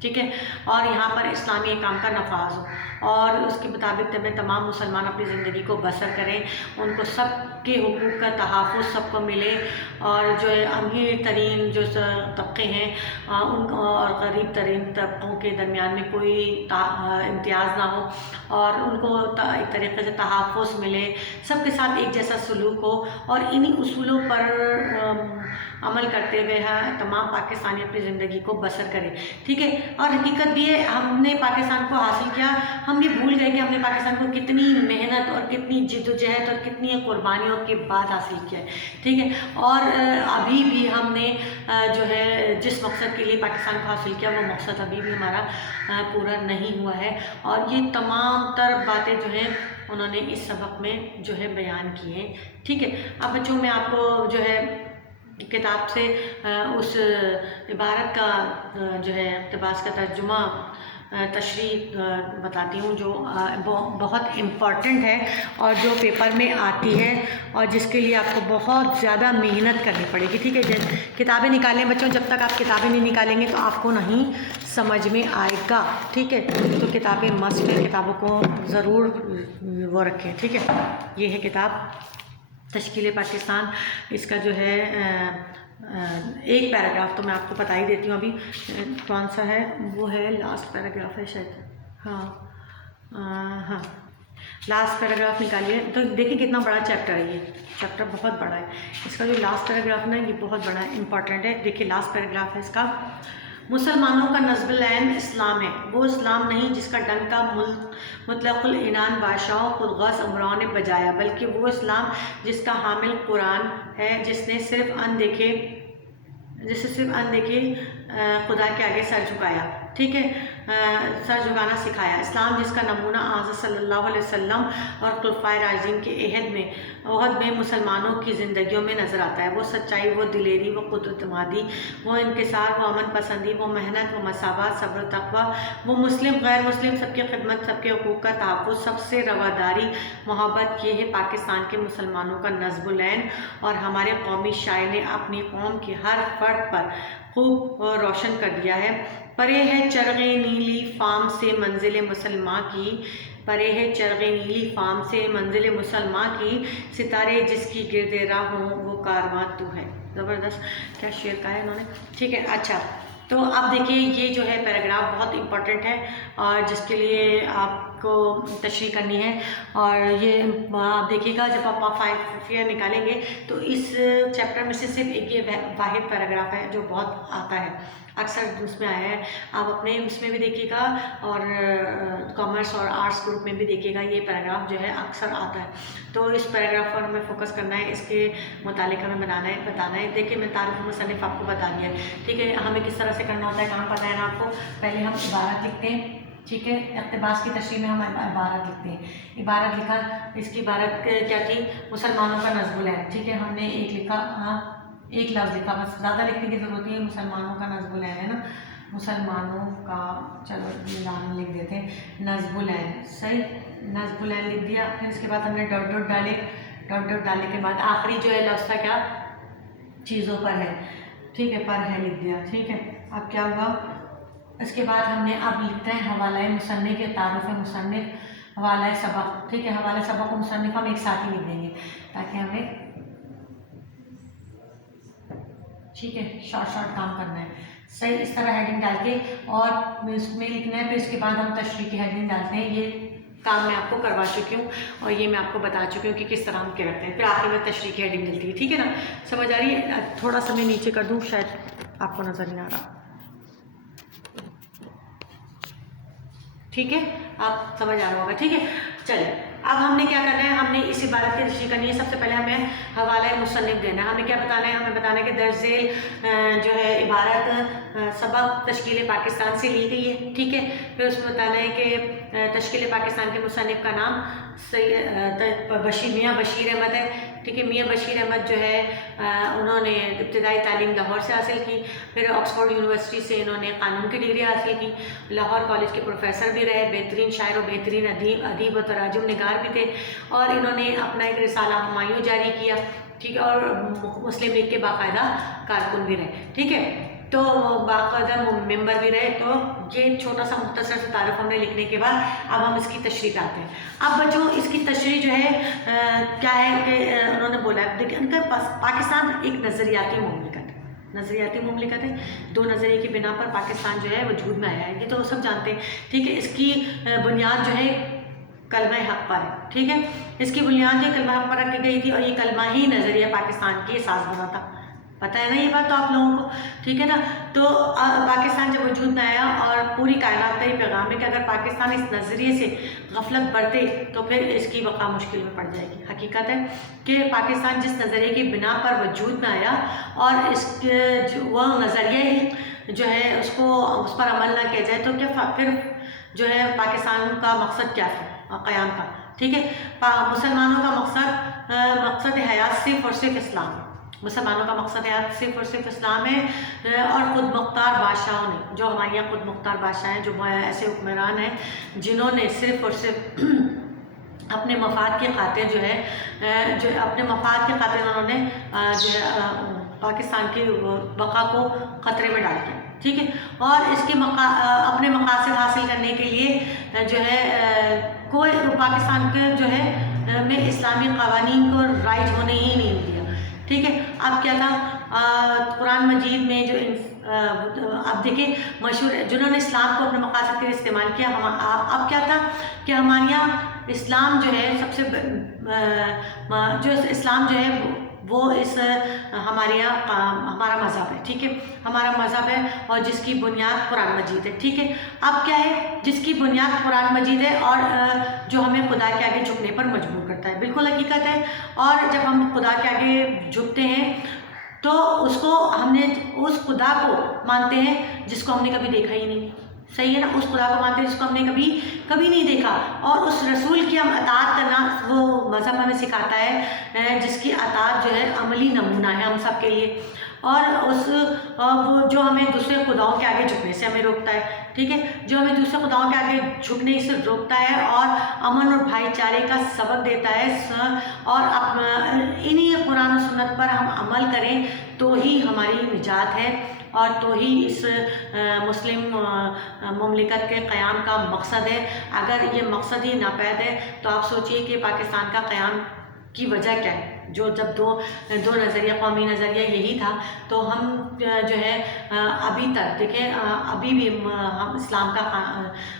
ٹھیک ہے، اور یہاں پر اسلامی احکام کا نفاذ ہو اور اس کے مطابق تمام مسلمان اپنی زندگی کو بسر کریں، ان کو سب کے حقوق کا تحفظ سب کو ملے، اور جو امیر ترین جو طبقے ہیں ان کو اور غریب ترین طبقوں کے درمیان میں کوئی امتیاز نہ ہو، اور ان کو ایک طریقے سے تحفظ ملے، سب کے ساتھ ایک جیسا سلوک ہو، اور انہی اصولوں پر عمل کرتے ہوئے تمام پاکستانی اپنی زندگی کو بسر کریں، ٹھیک ہے۔ اور حقیقت بھی ہے، ہم نے پاکستان کو حاصل کیا، ہم یہ بھول گئے کہ ہم نے پاکستان کو کتنی محنت اور کتنی جد و جہد اور کتنی قربانیوں کے بعد حاصل کیا ہے، ٹھیک ہے۔ اور ابھی بھی ہم نے جو ہے جس مقصد کے لیے پاکستان کو حاصل کیا، وہ مقصد ابھی بھی ہمارا پورا نہیں ہوا ہے، اور یہ تمام تر باتیں جو ہیں انہوں نے اس سبق میں جو ہے بیان کی ہیں، ٹھیک ہے۔ اب بچوں میں آپ کو جو ہے کتاب سے اس عبارت کا جو ہے اقتباس کا ترجمہ تشریح بتاتی ہوں، جو بہت امپورٹنٹ ہے اور جو پیپر میں آتی ہے اور جس کے لیے آپ کو بہت زیادہ محنت کرنی پڑے گی، ٹھیک ہے۔ کتابیں نکالیں بچوں، جب تک آپ کتابیں نہیں نکالیں گے تو آپ کو نہیں سمجھ میں آئے گا، ٹھیک ہے۔ تو کتابیں مست ہے، کتابوں کو ضرور وہ رکھیں، ٹھیک ہے۔ یہ ہے کتاب تشکیل پاکستان، اس کا جو ہے ایک پیراگراف تو میں آپ کو بتا ہی دیتی ہوں ابھی کون سا ہے، وہ ہے لاسٹ پیراگراف ہے شاید، ہاں لاسٹ پیراگراف نکالیے تو دیکھیں کتنا بڑا چیپٹر ہے، یہ چیپٹر بہت بڑا ہے، اس کا جو لاسٹ پیراگراف نا یہ بہت بڑا ہے، امپورٹنٹ ہے۔ دیکھیے لاسٹ پیراگراف ہے اس کا، مسلمانوں کا نصب العین اسلام ہے، وہ اسلام نہیں جس کا ڈنکا مطلق العنان بادشاہوں خودغرض عمراؤں نے بجایا، بلکہ وہ اسلام جس کا حامل قرآن ہے، جس نے صرف اندیکھے خدا کے آگے سر جھکایا، ٹھیک ہے، سر جھکانا سکھایا، اسلام جس کا نمونہ حضرت صلی اللہ علیہ وسلم اور خلفائے راشدین کے عہد میں مسلمانوں کی زندگیوں میں نظر آتا ہے، وہ سچائی، وہ دلیری، وہ قدرت مادی، وہ انکسار، وہ امن پسندی، وہ محنت، وہ مساوات، صبر و تقوی، وہ مسلم غیر مسلم سب کی خدمت، سب کے حقوق کا تحفظ، سب سے رواداری، محبت، یہ ہے پاکستان کے مسلمانوں کا نصب العین، اور ہمارے قومی شاعر نے اپنی قوم کے ہر فرد پر خوب روشن کر دیا ہے۔ پرے ہے چرغ نیلی فام سے منزل مسلماں کی، پرے ہے چرغ نیلی فام سے منزل مسلماں کی، ستارے جس کی گرد راہ ہوں وہ کارواں تو ہے۔ زبردست، کیا شعر کہا ہے انہوں نے، ٹھیک ہے۔ اچھا تو اب دیکھیے یہ جو ہے پیراگراف بہت امپورٹنٹ ہے اور جس کے لیے آپ کو تشریح کرنی ہے، اور یہ آپ دیکھیے گا جب آپ 5 ایئر نکالیں گے تو اس چیپٹر میں سے صرف ایک یہ واحد پیراگراف ہے جو بہت آتا ہے، اکثر اس میں آیا ہے، آپ اپنے اس میں بھی دیکھیے گا اور کامرس اور آرٹس گروپ میں بھی دیکھیے گا، یہ پیراگراف جو ہے اکثر آتا ہے، تو اس پیراگراف پر ہمیں فوکس کرنا ہے، اس کے متعلق ہمیں بتانا ہے۔ دیکھیے میں تعارف مصنف آپ کو بتا دیا ہے، ٹھیک ہے، ہمیں کس طرح سے کرنا ہوتا ہے کام پتہ ہے نا آپ کو، پہلے ہم عبارت لکھتے ہیں، ٹھیک ہے، اقتباس کی تشریح میں ہم عبارت لکھتے ہیں، عبارت لکھا، اس کی عبارت کیا تھی، مسلمانوں کا نصب العین، ٹھیک ہے، ہم نے ایک لکھا، ایک لفظ لکھا، بس زیادہ لکھنے کی ضرورت نہیں ہے، مسلمانوں کا نصب العین ہے نا، مسلمانوں کا، چلو نام لکھ دیتے ہیں، نصب العین، صحیح، نصب العین لکھ دیا، پھر اس کے بعد ہم نے ڈاٹ ڈاٹ ڈالے، ڈاٹ ڈاٹ ڈالنے کے بعد آخری جو ہے لفظ تھا کیا، چیزوں پر ہے، ٹھیک ہے، پر ہے لکھ دیا، ٹھیک ہے۔ اب کیا ہوا، اس کے بعد ہم نے اب لکھتے ہیں حوالہ مصنف یا تعارف مصنف، حوالہ سبق، ٹھیک ہے، حوالہ سبق و مصنف ہم ایک ساتھ ہی لکھ دیں گے تاکہ ہمیں، ٹھیک ہے، شارٹ کام کرنا ہے، صحیح، اس طرح ہیڈنگ ڈال کے اور اس میں لکھنا ہے، پھر اس کے بعد ہم تشریح کی ہیڈنگ ڈالتے ہیں، یہ کام میں آپ کو کروا چکی ہوں اور یہ میں آپ کو بتا چکی ہوں کہ کس طرح ہم کیا کرتے ہیں، پھر آخر میں تشریح کی ہیڈنگ ملتی ہے، ٹھیک ہے نا، سمجھ آ رہی ہے، تھوڑا سا میں نیچے کر دوں شاید آپ کو نظر نہیں آ رہا، ٹھیک ہے، آپ سمجھ آ رہا ہوگا، ٹھیک ہے، چلیں اب ہم نے کیا کرنا ہے، ہم نے اس عبارت کی تشریح کرنی ہے، سب سے پہلے ہمیں حوالہ مصنف دینا ہے، ہمیں کیا بتانا ہے، ہمیں بتانا ہے کہ درج ذیل جو ہے عبارت سبق تشکیل پاکستان سے لی گئی ہے، ٹھیک ہے، پھر اس میں بتانا ہے کہ تشکیل پاکستان کے مصنف کا نام میاں بشیر احمد ہے، ٹھیک ہے، میاں بشیر احمد جو ہے انہوں نے ابتدائی تعلیم لاہور سے حاصل کی، پھر آکسفورڈ یونیورسٹی سے انہوں نے قانون کی ڈگری حاصل کی، لاہور کالج کے پروفیسر بھی رہے، بہترین شاعر و بہترین ادیب و تراجم نگار بھی تھے، اور انہوں نے اپنا ایک رسالہ ہمایوں جاری کیا، ٹھیک ہے، اور مسلم لیگ کے باقاعدہ کارکن بھی رہے، ٹھیک ہے، تو باقاعدہ ممبر بھی رہے، تو یہ چھوٹا سا مختصر سے تعارف ہم نے لکھنے کے بعد اب ہم اس کی تشریح پہ آتے ہیں. اب بچوں اس کی تشریح جو ہے کیا ہے کہ انہوں نے بولا ہے دیکھیں ان کا پاکستان ایک نظریاتی مملکت ہے. نظریاتی مملکت ہے. 2 نظریے کی بنا پر پاکستان جو ہے وجود میں آیا ہے. یہ تو سب جانتے ہیں. ٹھیک ہے. اس کی بنیاد جو ہے کلمہ حق پر ہے. ٹھیک ہے. اس کی بنیاد جو کلمہ حق پر رکھی گئی تھی اور یہ کلمہ ہی نظریہ پاکستان کی اساس بنا تھا. پتہ ہے نا یہ بات تو آپ لوگوں کو. ٹھیک ہے نا. تو پاکستان جب وجود میں آیا اور پوری کائنات کا یہ پیغام ہے کہ اگر پاکستان اس نظریے سے غفلت برتے تو پھر اس کی بقا مشکل میں پڑ جائے گی. حقیقت ہے کہ پاکستان جس نظریے کی بنا پر وجود میں آیا اور اس وہ نظریہ ہی جو ہے اس پر عمل نہ کیا جائے تو کیا پھر جو ہے پاکستان کا مقصد کیا تھا قیام کا. ٹھیک ہے. مسلمانوں کا مقصد حیات صرف اور صرف اسلام ہے. مسلمانوں کا مقصد حیات صرف اور صرف اسلام ہے اور خود مختار بادشاہوں نے جو ہمارے یہاں خود مختار بادشاہ ہیں جو ایسے حکمران ہیں جنہوں نے صرف اور صرف اپنے مفاد کی خاطر جو ہے اپنے مفاد کی خاطر انہوں نے جو ہے پاکستان کی بقا کو خطرے میں ڈال دیا. ٹھیک ہے. اور اس کے اپنے مقاصد حاصل کرنے کے لیے جو ہے کوئی پاکستان کے جو ہے میں اسلامی قوانین کو رائج ہونے ہی نہیں دیا. ٹھیک ہے. اب کیا تھا قرآن مجید میں جو اب دیکھیں مشہور جنہوں نے اسلام کو اپنے مقاصد کے لیے استعمال کیا اب کیا تھا کہ ہمارے یہاں اسلام جو ہے سب سے جو اسلام جو ہے وہ ہمارے یہاں ہمارا مذہب ہے. ٹھیک ہے. ہمارا مذہب ہے اور جس کی بنیاد قرآن مجید ہے. ٹھیک ہے. اب کیا ہے جس کی بنیاد قرآن مجید ہے اور جو ہمیں خدا کے آگے جھکنے پر مجبور کرتا ہے. بالکل حقیقت ہے. اور جب ہم خدا کے آگے جھکتے ہیں تو اس کو ہم نے اس خدا کو مانتے ہیں جس کو ہم نے کبھی دیکھا ہی نہیں. صحیح ہے نا. اس خدا کو مانتے ہیں جس کو ہم نے کبھی نہیں دیکھا اور اس رسول کی ہم اطاعت کرنا وہ مذہب ہمیں سکھاتا ہے جس کی اطاعت جو ہے عملی نمونہ ہے ہم سب کے لیے اور وہ جو ہمیں دوسرے خداؤں کے آگے جھکنے سے ہمیں روکتا ہے. ٹھیک ہے. جو ہمیں دوسرے خداؤں کے آگے جھکنے سے روکتا ہے اور امن اور بھائی چارے کا سبق دیتا ہے اور انہی قرآن و سنت پر ہم عمل کریں تو ہی ہماری نجات ہے اور تو ہی اس مسلم مملکت کے قیام کا مقصد ہے. اگر یہ مقصد ہی ناپید ہے تو آپ سوچئے کہ پاکستان کا قیام کی وجہ کیا ہے. جو جب دو نظریہ قومی نظریہ یہی تھا تو ہم جو ہے ابھی تک دیکھیں ابھی بھی ہم اسلام کا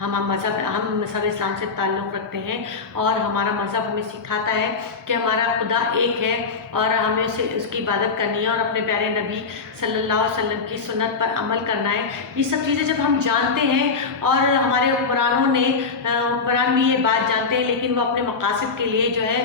ہم مذہب اسلام سے تعلق رکھتے ہیں اور ہمارا مذہب ہمیں سکھاتا ہے کہ ہمارا خدا ایک ہے اور ہمیں اس کی عبادت کرنی ہے اور اپنے پیارے نبی صلی اللہ علیہ وسلم کی سنت پر عمل کرنا ہے. یہ سب چیزیں جب ہم جانتے ہیں اور ہمارے حکمرانوں نے حکمران بھی یہ بات جانتے ہیں لیکن وہ اپنے مقاصد کے لیے جو ہے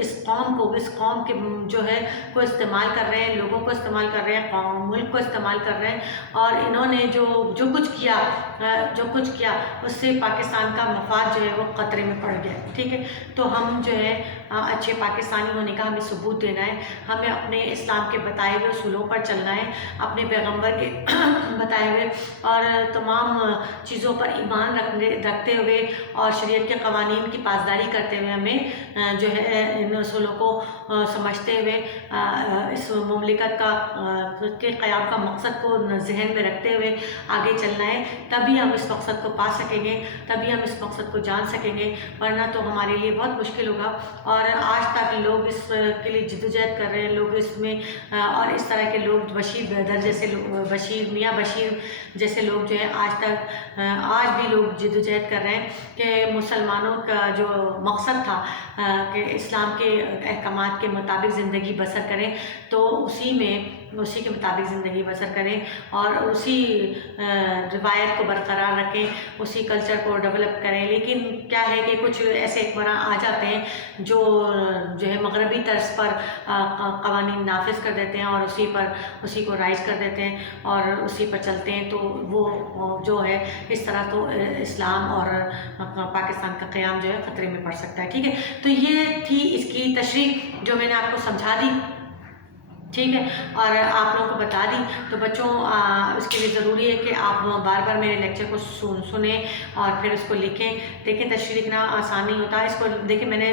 اس قوم کے جو ہے کو استعمال کر رہے ہیں, لوگوں کو استعمال کر رہے ہیں, ملک کو استعمال کر رہے ہیں اور انہوں نے جو کچھ کیا اس سے پاکستان کا مفاد جو ہے وہ خطرے میں پڑ گیا. ٹھیک ہے. تو ہم جو ہے اچھے پاکستانی ہونے کا ہمیں ثبوت دینا ہے. ہمیں اپنے اسلام کے بتائے ہوئے اصولوں پر چلنا ہے, اپنے پیغمبر کے بتائے ہوئے اور تمام چیزوں پر ایمان رکھتے ہوئے اور شریعت کے قوانین کی پاسداری کرتے ہوئے ہمیں جو ہے ان اصولوں کو سمجھتے ہوئے اس مملکت کے قیام کا مقصد کو ذہن میں رکھتے ہوئے آگے چلنا ہے. تبھی ہم اس مقصد کو پا سکیں گے, تبھی ہم اس مقصد کو جان سکیں گے, ورنہ تو ہمارے لیے بہت مشکل ہوگا. اور آج تک لوگ اس کے لیے جدوجہد کر رہے ہیں, لوگ اس میں اور اس طرح کے لوگ بشیر بیدر جیسے میاں بشیر جیسے لوگ جو ہے آج بھی لوگ جدوجہد کر رہے ہیں کہ مسلمانوں کا جو مقصد تھا کہ اسلام کے احکامات کے مطابق زندگی بسر کریں تو اسی کے مطابق زندگی بسر کریں اور اسی روایت کو برقرار رکھیں, اسی کلچر کو ڈیولپ کریں. لیکن کیا ہے کہ کچھ ایسے حکمراں آ جاتے ہیں جو ہے مغربی طرز پر قوانین نافذ کر دیتے ہیں اور اسی کو رائج کر دیتے ہیں اور اسی پر چلتے ہیں, تو وہ جو ہے اس طرح تو اسلام اور پاکستان کا قیام جو ہے خطرے میں پڑ سکتا ہے. ٹھیک ہے. تو یہ تھی اس کی تشریح جو میں نے آپ کو سمجھا دی. ٹھیک ہے. اور آپ لوگوں کو بتا دی. تو بچوں اس کے لیے ضروری ہے کہ آپ بار بار میرے لیکچر کو سنیں اور پھر اس کو لکھیں. دیکھیں تشریح لکھنا آسان نہیں ہوتا. اس کو دیکھیں میں نے